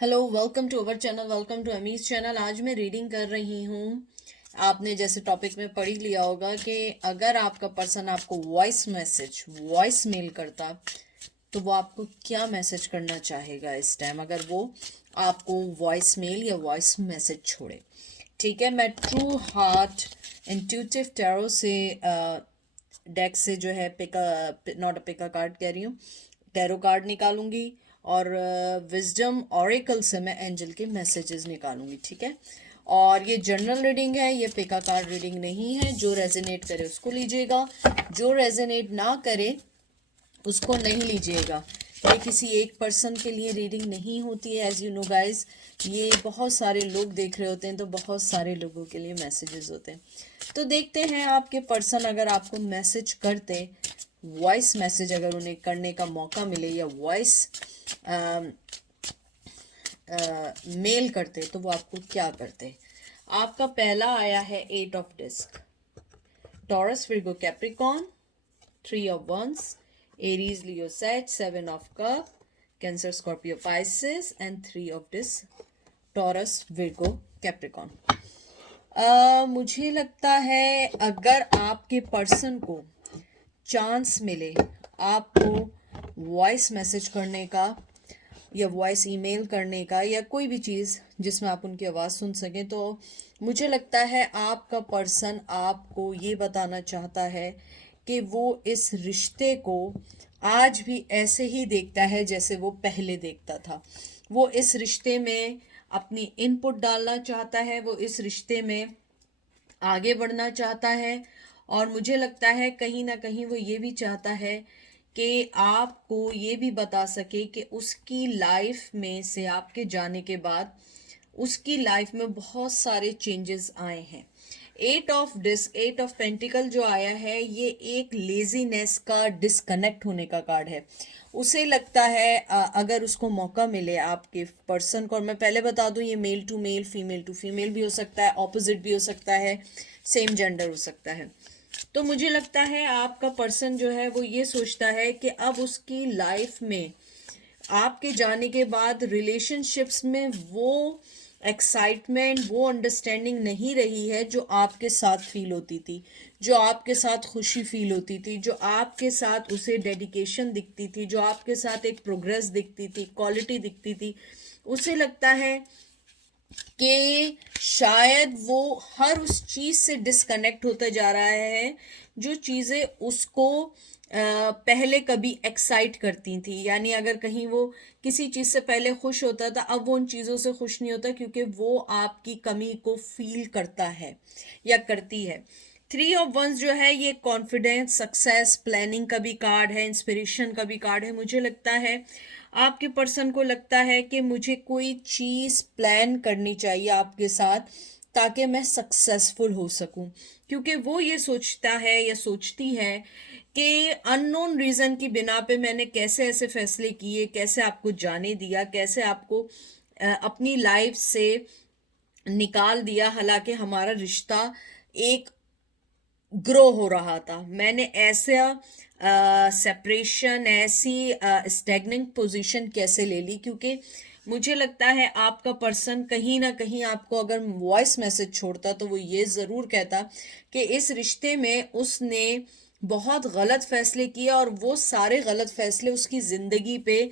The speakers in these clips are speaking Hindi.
Hello, welcome to our channel, welcome to Amy's channel. आज मैं रीडिंग कर रही हूँ। आपने जैसे टॉपिक में पढ़ ही लिया होगा कि अगर आपका पर्सन आपको वॉइस मेल करता तो वो आपको क्या मैसेज करना चाहेगा इस टाइम, अगर वो आपको वॉइस मेल या वॉइस मैसेज छोड़े। ठीक है, मैं ट्रू हार्ट इंट्यूटिव टैरो से डेक से जो है नॉट पिका कार्ड कह रही हूँ, टैरो कार्ड निकालूंगी और विजडम ऑरेकल से मैं एंजल के मैसेजेस निकालूंगी। ठीक है, और ये जनरल रीडिंग है, ये पिका कार्ड रीडिंग नहीं है। जो रेजोनेट करे उसको लीजिएगा, जो रेजोनेट ना करे उसको नहीं लीजिएगा। ये किसी एक पर्सन के लिए रीडिंग नहीं होती है, एज यू नो गाइज। ये बहुत सारे लोग देख रहे होते हैं तो बहुत सारे लोगों के लिए मैसेजेस होते हैं। तो देखते हैं आपके पर्सन अगर आपको मैसेज करते, वॉइस मैसेज अगर उन्हें करने का मौका मिले या वॉइस मेल करते तो वो आपको क्या करते। आपका पहला आया है 8 of disc, Taurus Virgo Capricorn, 3 of wands, Aries Leo Sag, 7 of cup, Cancer Scorpio Pisces and 3 of disc, Taurus Virgo Capricorn. मुझे लगता है अगर आपके पर्सन को चांस मिले आपको वॉइस मैसेज करने का या वॉइस ईमेल करने का या कोई भी चीज़ जिसमें आप उनकी आवाज़ सुन सकें, तो मुझे लगता है आपका पर्सन आपको ये बताना चाहता है कि वो इस रिश्ते को आज भी ऐसे ही देखता है जैसे वो पहले देखता था। वो इस रिश्ते में अपनी इनपुट डालना चाहता है, वो इस रिश्ते में आगे बढ़ना चाहता है। और मुझे लगता है कहीं ना कहीं वो ये भी चाहता है कि आपको ये भी बता सके कि उसकी लाइफ में से आपके जाने के बाद उसकी लाइफ में बहुत सारे चेंजेस आए हैं। 8 ऑफ डिस्क, 8 ऑफ पेंटिकल जो आया है, ये एक लेजीनेस का, डिस्कनेक्ट होने का कार्ड है। उसे लगता है अगर उसको मौका मिले आपके पर्सन को, और मैं पहले बता दूं ये मेल टू फीमेल भी हो सकता है, ऑपोजिट भी हो सकता है, सेम जेंडर हो सकता है। तो मुझे लगता है आपका पर्सन जो है वो ये सोचता है कि अब उसकी लाइफ में आपके जाने के बाद रिलेशनशिप्स में वो एक्साइटमेंट, वो अंडरस्टैंडिंग नहीं रही है जो आपके साथ फील होती थी, जो आपके साथ खुशी फील होती थी, जो आपके साथ उसे डेडिकेशन दिखती थी, जो आपके साथ एक प्रोग्रेस दिखती थी, क्वालिटी दिखती थी। उसे लगता है कि शायद वो हर उस चीज से डिस्कनेक्ट होता जा रहा है जो चीजें उसको पहले कभी एक्साइट करती थी। यानी अगर कहीं वो किसी चीज से पहले खुश होता था, अब वो उन चीजों से खुश नहीं होता क्योंकि वो आपकी कमी को फील करता है या करती है। 3 ऑफ वंस जो है ये कॉन्फिडेंस, सक्सेस, प्लानिंग का भी कार्ड है, इंस्पिरेशन का भी कार्ड है। मुझे लगता है आपके पर्सन को लगता है कि मुझे कोई चीज़ प्लान करनी चाहिए आपके साथ ताकि मैं सक्सेसफुल हो सकूं, क्योंकि वो ये सोचता है या सोचती है कि अननोन रीज़न की बिना पे मैंने कैसे ऐसे फैसले किए, कैसे आपको जाने दिया, कैसे आपको अपनी लाइफ से निकाल दिया, हालांकि हमारा रिश्ता एक ग्रो हो रहा था। मैंने ऐसा सेपरेशन, ऐसी स्टैग्नेंट पोजीशन कैसे ले ली, क्योंकि मुझे लगता है आपका पर्सन कहीं ना कहीं आपको अगर वॉइस मैसेज छोड़ता तो वो ये ज़रूर कहता कि इस रिश्ते में उसने बहुत गलत फैसले किए और वो सारे गलत फैसले उसकी ज़िंदगी पे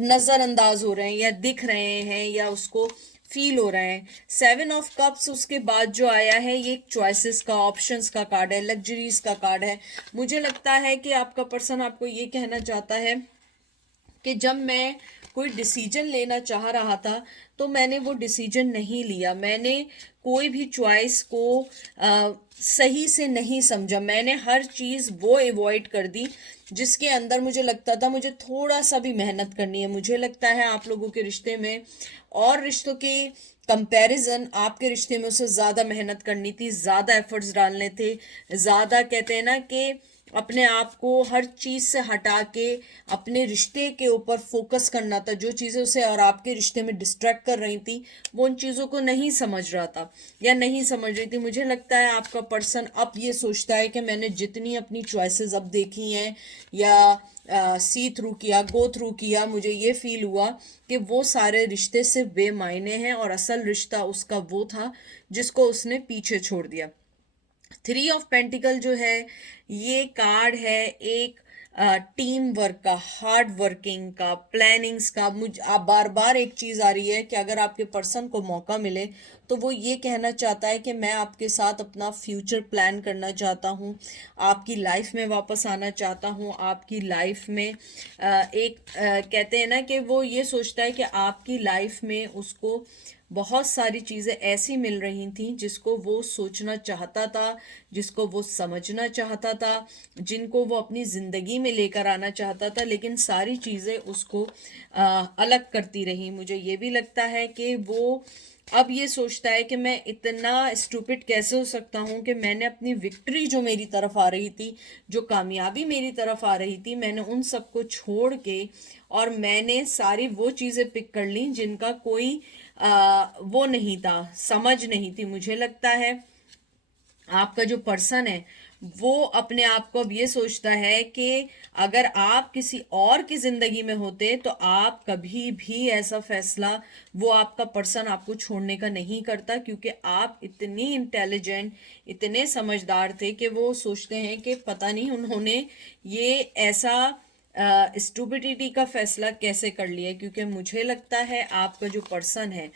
नजरअंदाज हो रहे हैं या दिख रहे हैं या उसको फील हो रहे हैं। 7 ऑफ कप्स उसके बाद जो आया है, ये एक चॉइसेस का, ऑप्शंस का कार्ड है, लग्जरीज का कार्ड है। मुझे लगता है कि आपका पर्सन आपको ये कहना चाहता है कि जब मैं कोई डिसीजन लेना चाह रहा था तो मैंने वो डिसीजन नहीं लिया, मैंने कोई भी चॉइस को सही से नहीं समझा, मैंने हर चीज़ वो अवॉइड कर दी जिसके अंदर मुझे लगता था मुझे थोड़ा सा भी मेहनत करनी है। मुझे लगता है आप लोगों के रिश्ते में और रिश्तों के कंपैरिजन आपके रिश्ते में उससे ज़्यादा मेहनत करनी थी, ज़्यादा एफर्ट्स डालने थे, ज़्यादा कहते हैं ना कि अपने आप को हर चीज से हटा के अपने रिश्ते के ऊपर फोकस करना था। जो चीजें उसे और आपके रिश्ते में डिस्ट्रैक्ट कर रही थी, वो उन चीजों को नहीं समझ रहा था या नहीं समझ रही थी। मुझे लगता है आपका पर्सन अब ये सोचता है कि मैंने जितनी अपनी चॉइसेस अब देखी हैं या सी थ्रू किया, गो थ्रू किया, मुझे ये फील हुआ कि वो सारे रिश्ते सिर्फ बेमायने हैं और असल रिश्ता उसका वो था जिसको उसने पीछे छोड़ दिया। थ्री ऑफ पेंटिकल जो है, ये कार्ड है एक टीम वर्क का, हार्ड वर्किंग का, प्लानिंग्स का। मुझ आप बार बार एक चीज आ रही है कि अगर आपके पर्सन को मौका मिले तो वो ये कहना चाहता है कि मैं आपके साथ अपना फ्यूचर प्लान करना चाहता हूँ, आपकी लाइफ में वापस आना चाहता हूँ, आपकी लाइफ में कहते हैं ना कि वो ये सोचता है कि आपकी लाइफ में उसको बहुत सारी चीज़ें ऐसी मिल रही थी जिसको वो सोचना चाहता था, जिसको वो समझना चाहता था, जिनको वो अपनी ज़िंदगी में लेकर आना चाहता था, लेकिन सारी चीज़ें उसको अलग करती रही। मुझे ये भी लगता है कि वो अब ये सोचता है कि मैं इतना स्टूपिड कैसे हो सकता हूँ कि मैंने अपनी विक्ट्री जो मेरी तरफ आ रही थी, जो कामयाबी मेरी तरफ आ रही थी, मैंने उन सबको छोड़ के और मैंने सारी वो चीज़ें पिक कर ली जिनका कोई वो नहीं था, समझ नहीं थी। मुझे लगता है आपका जो पर्सन है वो अपने आप को अब ये सोचता है कि अगर आप किसी और की जिंदगी में होते तो आप कभी भी ऐसा फैसला, वो आपका पर्सन आपको छोड़ने का नहीं करता, क्योंकि आप इतनी इंटेलिजेंट, इतने समझदार थे कि वो सोचते हैं कि पता नहीं उन्होंने ये ऐसा स्टूपिडिटी का फैसला कैसे कर लिया। क्योंकि मुझे लगता है आपका जो पर्सन है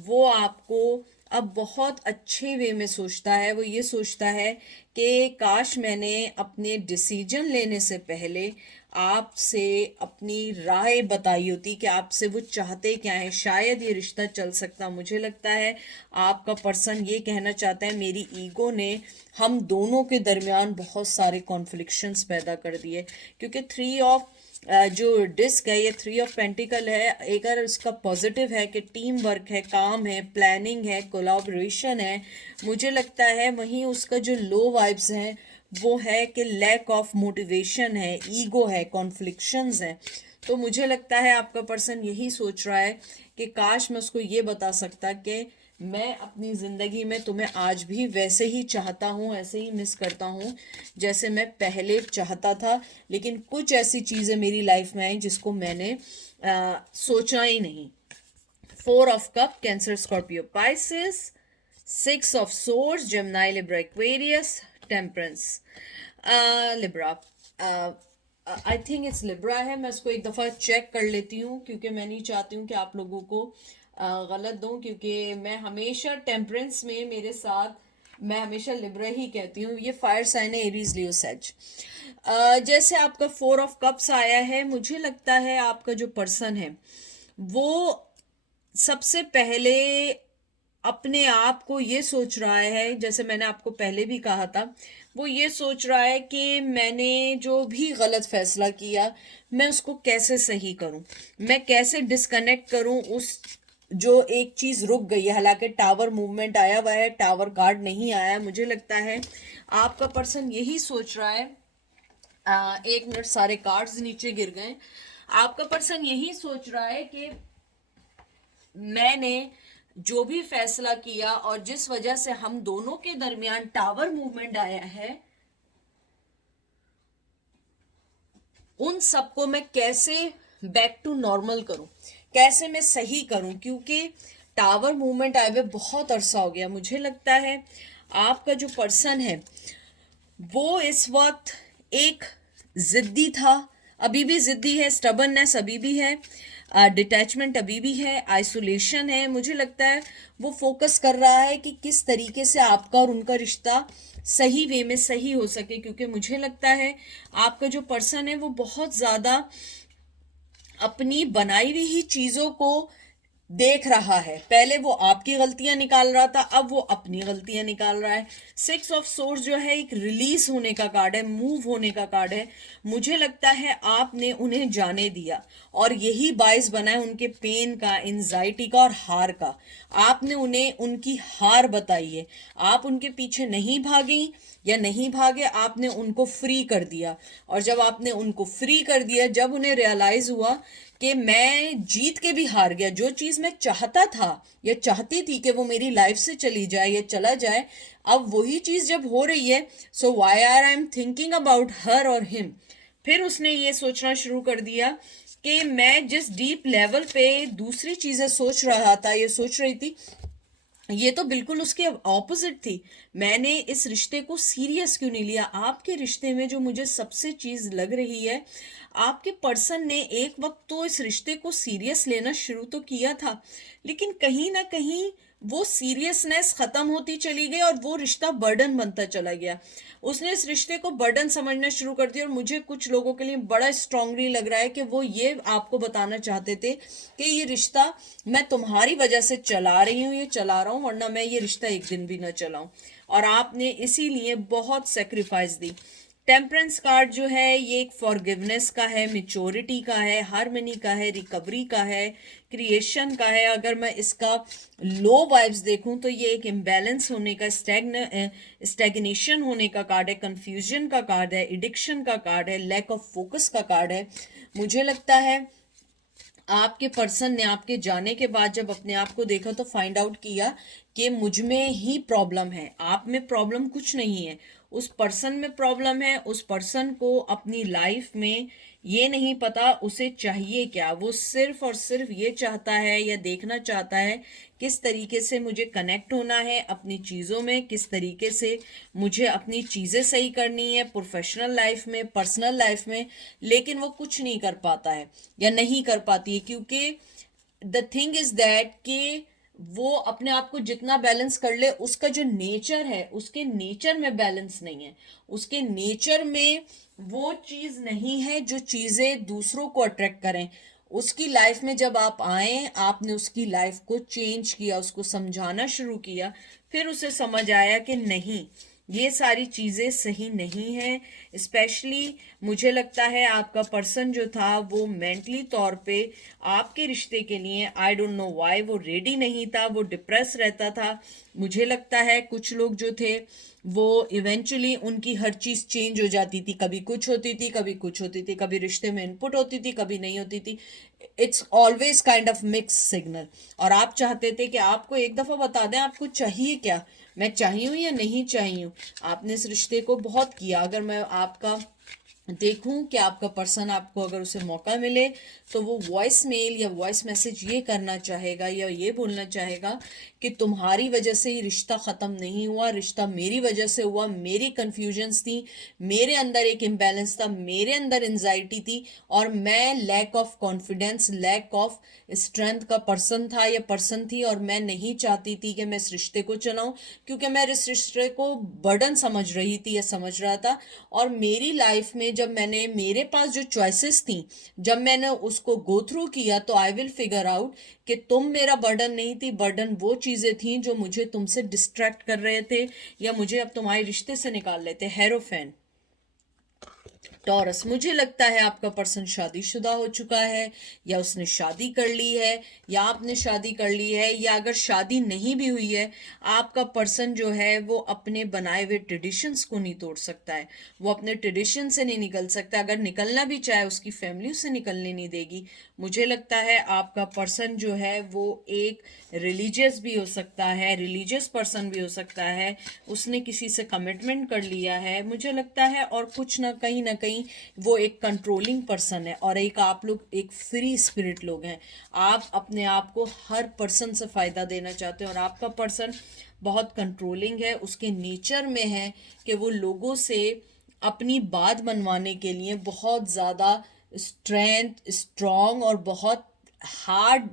वो आपको अब बहुत अच्छे वे में सोचता है। वो ये सोचता है कि काश मैंने अपने डिसीजन लेने से पहले आपसे अपनी राय बताई होती कि आपसे वो चाहते क्या है, शायद ये रिश्ता चल सकता। मुझे लगता है आपका पर्सन ये कहना चाहता है मेरी ईगो ने हम दोनों के दरमियान बहुत सारे कॉन्फ्लिक्शंस पैदा कर दिए। क्योंकि थ्री ऑफ जो डिस्क है, ये थ्री ऑफ पेंटिकल है। अगर इसका पॉजिटिव है कि टीम वर्क है, काम है, प्लानिंग है, कोलाब्रेशन है, मुझे लगता है वहीं उसका जो लो वाइब्स हैं वो है कि लैक ऑफ मोटिवेशन है, ईगो है, कॉन्फ्लिक्शंस हैं। तो मुझे लगता है आपका पर्सन यही सोच रहा है कि काश मैं उसको ये बता सकता कि मैं अपनी ज़िंदगी में तुम्हें आज भी वैसे ही चाहता हूँ, ऐसे ही मिस करता हूँ जैसे मैं पहले चाहता था, लेकिन कुछ ऐसी चीज़ें मेरी लाइफ में आई जिसको मैंने सोचा ही नहीं। Four of cup, Cancer, Scorpio, Pisces. Six of source, Gemini, Libra, Aquarius, temperance. Libra, I think it's Libra है। मैं इसको एक दफ़ा चेक कर लेती हूँ क्योंकि मैं नहीं चाहती हूँ कि आप लोगों को गलत दूं, क्योंकि मैं हमेशा टेम्परेंस में मेरे साथ मैं हमेशा लिब्रा ही कहती हूँ। ये फायर साइन है, एरीज, लियो, सेज। जैसे आपका फोर ऑफ कप्स आया है, मुझे लगता है आपका जो पर्सन है वो सबसे पहले अपने आप को ये सोच रहा है, जैसे मैंने आपको पहले भी कहा था, वो ये सोच रहा है कि मैंने जो भी गलत फैसला किया मैं उसको कैसे सही करूं, मैं कैसे डिस्कनेक्ट करूं उस जो एक चीज रुक गई है। हालांकि टावर मूवमेंट आया हुआ है, टावर कार्ड नहीं आया। मुझे लगता है आपका पर्सन यही सोच रहा है। एक मिनट, सारे कार्ड्स नीचे गिर गए। आपका पर्सन यही सोच रहा है कि मैंने जो भी फैसला किया और जिस वजह से हम दोनों के दरमियान टावर मूवमेंट आया है, उन सबको मैं कैसे बैक टू नॉर्मल करूं, कैसे मैं सही करूं। क्योंकि टावर मूवमेंट आए हुए बहुत अरसा हो गया। मुझे लगता है आपका जो पर्सन है वो इस वक्त एक जिद्दी था, अभी भी जिद्दी है, स्टबननेस अभी भी है, डिटैचमेंट अभी भी है, आइसोलेशन है। मुझे लगता है वो फोकस कर रहा है कि किस तरीके से आपका और उनका रिश्ता सही वे में सही हो सके। क्योंकि मुझे लगता है आपका जो पर्सन है वो बहुत ज़्यादा अपनी बनाई हुई ही चीज़ों को देख रहा है। पहले वो आपकी गलतियां निकाल रहा था, अब वो अपनी गलतियां निकाल रहा है। 6 ऑफ सोर्स जो है एक रिलीज होने का कार्ड है, मूव होने का कार्ड है। मुझे लगता है आपने उन्हें जाने दिया और यही बायस बना है उनके पेन का, एंजाइटी का और हार का। आपने उन्हें उनकी हार बताई है। आप उनके पीछे नहीं भागी या नहीं भागे, आपने उनको फ्री कर दिया। और जब आपने उनको फ्री कर दिया, जब उन्हें रियलाइज हुआ कि मैं जीत के भी हार गया, जो चीज मैं चाहता था या चाहती थी कि वो मेरी लाइफ से चली जाए या चला जाए, अब वही चीज जब हो रही है, so why are I am thinking about her और हिम। फिर उसने ये सोचना शुरू कर दिया कि मैं जिस डीप लेवल पे दूसरी चीजें सोच रहा था, ये सोच रही थी, ये तो बिल्कुल उसके ऑपोजिट थी। मैंने इस रिश्ते को सीरियस क्यों नहीं लिया। आपके रिश्ते में जो मुझे सबसे चीज लग रही है, आपके पर्सन ने एक वक्त तो इस रिश्ते को सीरियस लेना शुरू तो किया था, लेकिन कहीं ना कहीं वो सीरियसनेस खत्म होती चली गई और वो रिश्ता बर्डन बनता चला गया। उसने इस रिश्ते को बर्डन समझना शुरू कर दिया। और मुझे कुछ लोगों के लिए बड़ा स्ट्रांगली लग रहा है कि वो ये आपको बताना चाहते थे कि ये रिश्ता मैं तुम्हारी वजह से चला रही हूँ, ये चला रहा हूँ, वरना मैं ये रिश्ता एक दिन भी ना चलाऊं। और आपने इसीलिए बहुत सेक्रीफाइस दी। टेम्परेंस कार्ड जो है ये एक फॉरगिवनेस का है, मेच्योरिटी का है, हार्मनी का है, रिकवरी का है, क्रिएशन का है। अगर मैं इसका लो वाइब्स देखूं तो ये एक इम्बैलेंस होने का, स्टैग्नेशन होने का कार्ड है, कंफ्यूजन का कार्ड है, एडिक्शन का कार्ड है, लैक ऑफ फोकस का कार्ड है। मुझे लगता है आपके पर्सन ने आपके जाने के बाद जब अपने आप को देखा तो फाइंड आउट किया कि मुझ में ही प्रॉब्लम है, आप में प्रॉब्लम कुछ नहीं है, उस पर्सन में प्रॉब्लम है। उस पर्सन को अपनी लाइफ में ये नहीं पता उसे चाहिए क्या। वो सिर्फ और सिर्फ ये चाहता है या देखना चाहता है किस तरीके से मुझे कनेक्ट होना है अपनी चीज़ों में, किस तरीके से मुझे अपनी चीज़ें सही करनी है प्रोफेशनल लाइफ में, पर्सनल लाइफ में। लेकिन वो कुछ नहीं कर पाता है या नहीं कर पाती है, क्योंकि द थिंग इज दैट कि वो अपने आप को जितना बैलेंस कर ले, उसका जो नेचर है, उसके नेचर में बैलेंस नहीं है। उसके नेचर में वो चीज नहीं है जो चीजें दूसरों को अट्रैक्ट करें। उसकी लाइफ में जब आप आए, आपने उसकी लाइफ को चेंज किया, उसको समझाना शुरू किया, फिर उसे समझ आया कि नहीं, ये सारी चीज़ें सही नहीं है। स्पेशली मुझे लगता है आपका पर्सन जो था वो मेंटली तौर पे आपके रिश्ते के लिए, आई डोंट नो व्हाई, वो रेडी नहीं था, वो डिप्रेस रहता था। मुझे लगता है कुछ लोग जो थे वो इवेंचुअली उनकी हर चीज़ चेंज हो जाती थी, कभी कुछ होती थी, कभी कुछ होती थी, कभी रिश्ते में इनपुट होती थी, कभी नहीं होती थी। It's always kind of mix signal. और आप चाहते थे कि आपको एक दफ़ा बता दें आपको चाहिए क्या, मैं चाहिए हूँ या नहीं चाहिए हूँ। आपने इस रिश्ते को बहुत किया। अगर मैं आपका देखूं कि आपका पर्सन आपको अगर उसे मौका मिले तो वो वॉइस मेल या वॉइस मैसेज ये करना चाहेगा या ये बोलना चाहेगा कि तुम्हारी वजह से ही रिश्ता ख़त्म नहीं हुआ, रिश्ता मेरी वजह से हुआ, मेरी कन्फ्यूजन्स थी, मेरे अंदर एक इम्बैलेंस था, मेरे अंदर एंजाइटी थी, और मैं lack of confidence, lack of strength का पर्सन था या पर्सन थी, और मैं नहीं चाहती थी कि मैं इस रिश्ते को चलाऊं, क्योंकि मैं इस रिश्ते को बर्डन समझ रही थी या समझ रहा था। और मेरी लाइफ में जब मैंने, मेरे पास जो चॉइसेस थी, जब मैंने उसको गो थ्रू किया, तो आई विल फिगर आउट कि तुम मेरा बर्डन नहीं थी, बर्डन वो चीज़ें थी जो मुझे तुमसे डिस्ट्रैक्ट कर रहे थे या मुझे अब तुम्हारे रिश्ते से निकाल लेते। हेरोफेन। टॉरस, मुझे लगता है आपका पर्सन शादीशुदा हो चुका है या उसने शादी कर ली है या आपने शादी कर ली है, या अगर शादी नहीं भी हुई है, आपका पर्सन जो है वो अपने बनाए हुए ट्रेडिशंस को नहीं तोड़ सकता है, वो अपने ट्रेडिशन से नहीं निकल सकता। अगर निकलना भी चाहे उसकी फैमिली उसे निकलने नहीं देगी। मुझे लगता है आपका पर्सन जो है वो एक रिलीजियस भी हो सकता है, रिलीजियस पर्सन भी हो सकता है, उसने किसी से कमिटमेंट कर लिया है मुझे लगता है, और कुछ ना कहीं वो एक कंट्रोलिंग पर्सन है, और एक आप लोग एक फ्री स्पिरिट लोग हैं। आप अपने आप को हर पर्सन से फ़ायदा देना चाहते हैं, और आपका पर्सन बहुत कंट्रोलिंग है, उसके नेचर में है कि वो लोगों से अपनी बात मनवाने के लिए बहुत ज़्यादा स्ट्रॉन्ग और बहुत हार्ड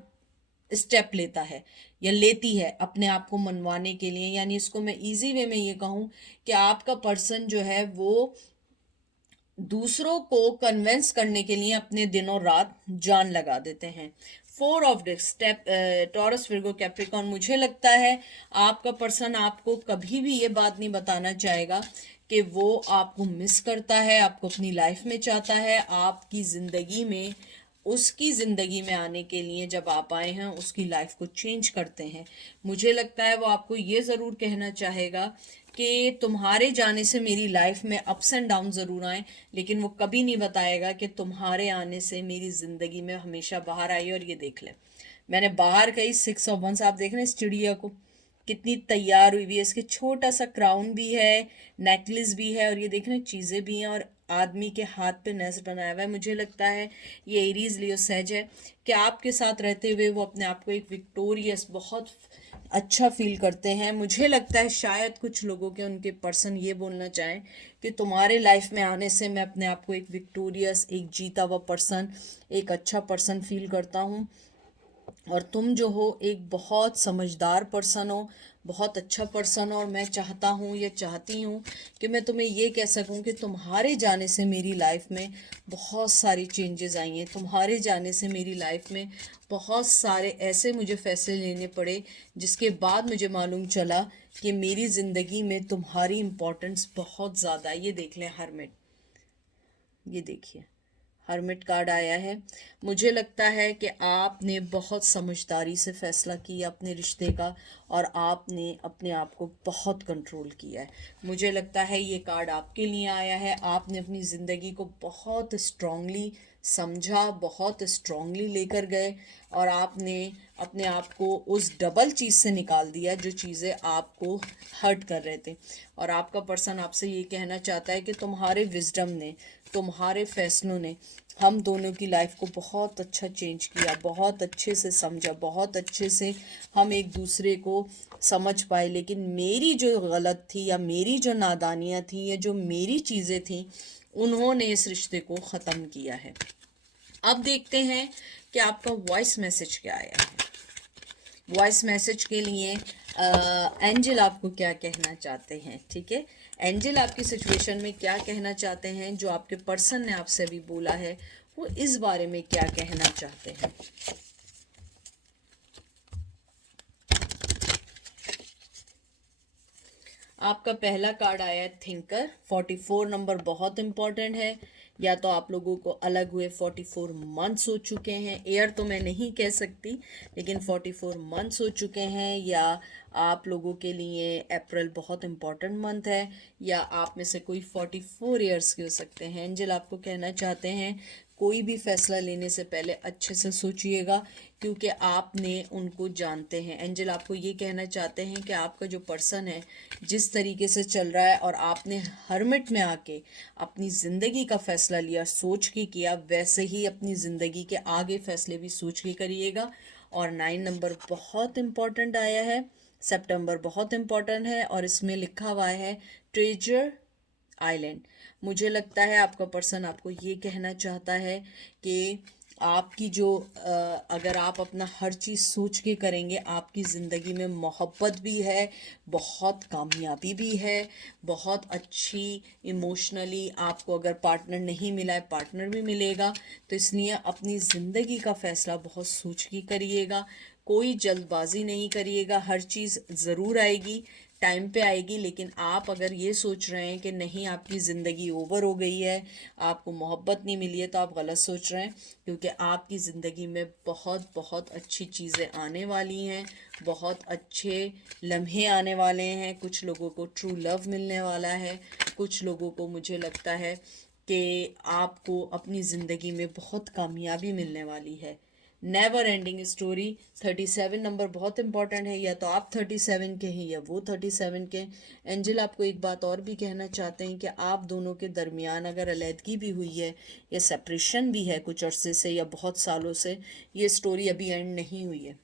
स्टेप लेता है या लेती है अपने आप को मनवाने के लिए। यानी इसको मैं इजी वे में ये कहूँ कि आपका पर्सन जो है वो दूसरों को कन्विंस करने के लिए अपने दिनों रात जान लगा देते हैं। 4 of step taurus Virgo Capricorn, मुझे लगता है आपका पर्सन आपको कभी भी ये बात नहीं बताना चाहेगा कि वो आपको मिस करता है, आपको अपनी लाइफ में चाहता है। आपकी ज़िंदगी में, उसकी ज़िंदगी में आने के लिए जब आप आए हैं, उसकी लाइफ को चेंज करते हैं। मुझे लगता है वो आपको ये ज़रूर कहना चाहेगा कि तुम्हारे जाने से मेरी लाइफ में अप्स एंड डाउन ज़रूर आए, लेकिन वो कभी नहीं बताएगा कि तुम्हारे आने से मेरी ज़िंदगी में हमेशा बाहर आई। और ये देख ले, मैंने बाहर कही 6 ऑफ वंस, आप देख रहे हैं इस चिड़िया को कितनी तैयार हुई हुई है। इसके छोटा सा क्राउन भी है, नेकलेस भी है, और ये देख रहे हैं चीज़ें भी हैं, और आदमी के हाथ पे नेस्ट बनाया हुआ है। मुझे लगता है ये एरीज लियो सेज है कि आपके साथ रहते हुए वो अपने आप को एक विक्टोरियस, बहुत अच्छा फील करते हैं। मुझे लगता है शायद कुछ लोगों के, उनके पर्सन ये बोलना चाहें कि तुम्हारे लाइफ में आने से मैं अपने आप को एक विक्टोरियस, एक जीता हुआ पर्सन, एक अच्छा पर्सन फील करता हूँ। और तुम जो हो एक बहुत समझदार पर्सन हो, बहुत अच्छा पर्सन हो, और मैं चाहता हूँ या चाहती हूँ कि मैं तुम्हें ये कह सकूँ कि तुम्हारे जाने से मेरी लाइफ में बहुत सारी चेंजेस आई हैं। तुम्हारे जाने से मेरी लाइफ में बहुत सारे ऐसे मुझे फैसले लेने पड़े जिसके बाद मुझे मालूम चला कि मेरी ज़िंदगी में तुम्हारी इम्पोर्टेंस बहुत ज़्यादा है। ये देख लें हरमिट, ये देखिए हर्मिट कार्ड आया है। मुझे लगता है कि आपने बहुत समझदारी से फैसला किया अपने रिश्ते का, और आपने अपने आप को बहुत कंट्रोल किया है। मुझे लगता है ये कार्ड आपके लिए आया है। आपने अपनी ज़िंदगी को बहुत स्ट्रांगली समझा, बहुत स्ट्रांगली लेकर गए, और आपने अपने आप को उस डबल चीज़ से निकाल दिया जो चीज़ें आपको हर्ट कर रहे थे। और आपका पर्सन आपसे ये कहना चाहता है कि तुम्हारे विजडम ने, तुम्हारे फैसलों ने हम दोनों की लाइफ को बहुत अच्छा चेंज किया, बहुत अच्छे से समझा, बहुत अच्छे से हम एक दूसरे को समझ पाए। लेकिन मेरी जो गलत थी, या मेरी जो नादानियाँ थी, या जो मेरी चीज़ें थी, उन्होंने इस रिश्ते को ख़त्म किया है। अब देखते हैं कि आपका वॉइस मैसेज क्या आया है। वॉइस मैसेज के लिए एंजल आपको क्या कहना चाहते हैं, ठीक है। एंजल आपकी सिचुएशन में क्या कहना चाहते हैं, जो आपके पर्सन ने आपसे अभी बोला है, वो इस बारे में क्या कहना चाहते हैं। आपका पहला कार्ड आया है थिंकर। 44 नंबर बहुत इंपॉर्टेंट है। या तो आप लोगों को अलग हुए 44 मंथ्स हो चुके हैं, ईयर तो मैं नहीं कह सकती, लेकिन 44 मंथ्स हो चुके हैं, या आप लोगों के लिए अप्रैल बहुत इंपॉर्टेंट मंथ है, या आप में से कोई 44 ईयर्स के हो सकते हैं। एंजल आपको कहना चाहते हैं कोई भी फैसला लेने से पहले अच्छे से सोचिएगा, क्योंकि आपने उनको जानते हैं। एंजल आपको ये कहना चाहते हैं कि आपका जो पर्सन है जिस तरीके से चल रहा है, और आपने हर्मिट में आके अपनी ज़िंदगी का फैसला लिया, सोच के किया, वैसे ही अपनी ज़िंदगी के आगे फैसले भी सोच के करिएगा। और 9 नंबर बहुत इम्पॉर्टेंट आया है, सितंबर बहुत इम्पॉर्टेंट है, और इसमें लिखा हुआ है ट्रेजर आइलैंड। मुझे लगता है आपका पर्सन आपको ये कहना चाहता है कि आपकी जो अगर आप अपना हर चीज़ सोच के करेंगे, आपकी ज़िंदगी में मोहब्बत भी है, बहुत कामयाबी भी है, बहुत अच्छी इमोशनली आपको अगर पार्टनर नहीं मिला है, पार्टनर भी मिलेगा। तो इसलिए अपनी ज़िंदगी का फ़ैसला बहुत सोच के करिएगा, कोई जल्दबाजी नहीं करिएगा। हर चीज़ ज़रूर आएगी, टाइम पे आएगी, लेकिन आप अगर ये सोच रहे हैं कि नहीं आपकी ज़िंदगी ओवर हो गई है, आपको मोहब्बत नहीं मिली है, तो आप गलत सोच रहे हैं। क्योंकि आपकी ज़िंदगी में बहुत बहुत अच्छी चीज़ें आने वाली हैं, बहुत अच्छे लम्हे आने वाले हैं। कुछ लोगों को ट्रू लव मिलने वाला है, कुछ लोगों को मुझे लगता है कि आपको अपनी ज़िंदगी में बहुत कामयाबी मिलने वाली है। Never ending story. 37 नंबर बहुत इंपॉर्टेंट है, या तो आप 37 के हैं या वो 37 के। एंजल आपको एक बात और भी कहना चाहते हैं कि आप दोनों के दरमियान अगर अलहदगी भी हुई है, या सेपरेशन भी है कुछ अरसे से या बहुत सालों से, ये स्टोरी अभी एंड नहीं हुई है।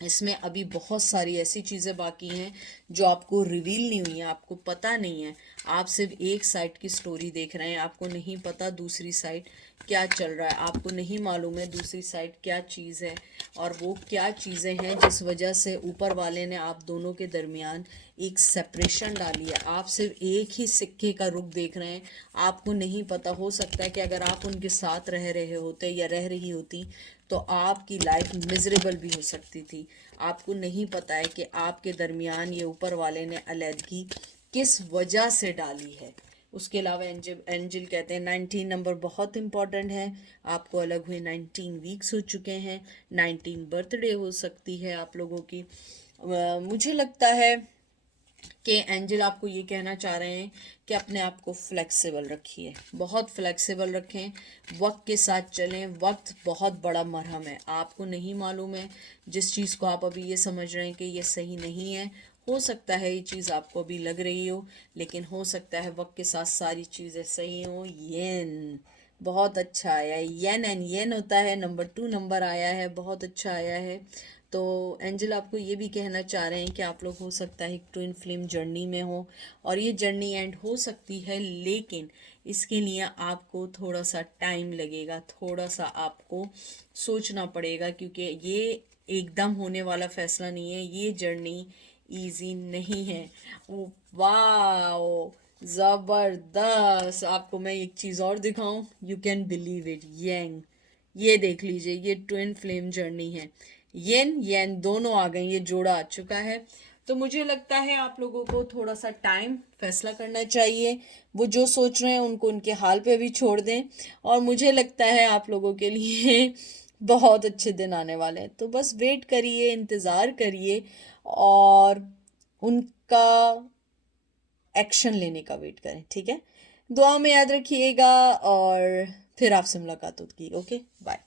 इसमें अभी बहुत सारी ऐसी चीज़ें बाकी हैं जो आपको रिवील नहीं हुई हैं, आपको पता नहीं है। आप सिर्फ एक साइड की स्टोरी देख रहे हैं, आपको नहीं पता दूसरी साइड क्या चल रहा है, आपको नहीं मालूम है दूसरी साइड क्या चीज़ है और वो क्या चीज़ें हैं जिस वजह से ऊपर वाले ने आप दोनों के दरमियान एक सेपरेशन डाली है। आप सिर्फ एक ही सिक्के का रुख देख रहे हैं, आपको नहीं पता, हो सकता है कि अगर आप उनके साथ रह रहे होते या रह रही होती तो आपकी लाइफ मिजरेबल भी हो सकती थी। आपको नहीं पता है कि आपके दरमियान ये ऊपर वाले ने अलहदगी किस वजह से डाली है। उसके अलावा एंजल कहते हैं 19 नंबर बहुत इंपॉर्टेंट है। आपको अलग हुए 19 वीक्स हो चुके हैं, 19 बर्थडे हो सकती है आप लोगों की। मुझे लगता है कि एंजल आपको ये कहना चाह रहे हैं कि अपने आप को फ्लेक्सिबल रखिए, बहुत फ्लेक्सिबल रखें, वक्त के साथ चलें। वक्त बहुत बड़ा मरहम है, आपको नहीं मालूम है जिस चीज़ को आप अभी ये समझ रहे हैं कि ये सही नहीं है, हो सकता है ये चीज़ आपको अभी लग रही हो, लेकिन हो सकता है वक्त के साथ सारी चीज़ें सही हों। येन बहुत अच्छा आया है, येन एंड येन होता है, नंबर 2 नंबर आया है, बहुत अच्छा आया है। तो एंजल आपको ये भी कहना चाह रहे हैं कि आप लोग हो सकता है एक ट्विन फ्लेम जर्नी में हो और ये जर्नी एंड हो सकती है, लेकिन इसके लिए आपको थोड़ा सा टाइम लगेगा, थोड़ा सा आपको सोचना पड़ेगा, क्योंकि ये एकदम होने वाला फैसला नहीं है, ये जर्नी इजी नहीं है। वाह, ज़बरदस्त। आपको मैं एक चीज़ और दिखाऊं, you can believe it, young, ये देख लीजिए, ये ट्विन फ्लेम जर्नी है, येन येन दोनों आ गए, ये जोड़ा आ चुका है। तो मुझे लगता है आप लोगों को थोड़ा सा टाइम फैसला करना चाहिए, वो जो सोच रहे हैं उनको उनके हाल पे भी छोड़ दें, और मुझे लगता है आप लोगों के लिए बहुत अच्छे दिन आने वाले हैं। तो बस वेट करिए, इंतज़ार करिए और उनका एक्शन लेने का वेट करें, ठीक है। दुआ में याद रखिएगा और फिर आपसे मुलाकात होगी। Okay, bye.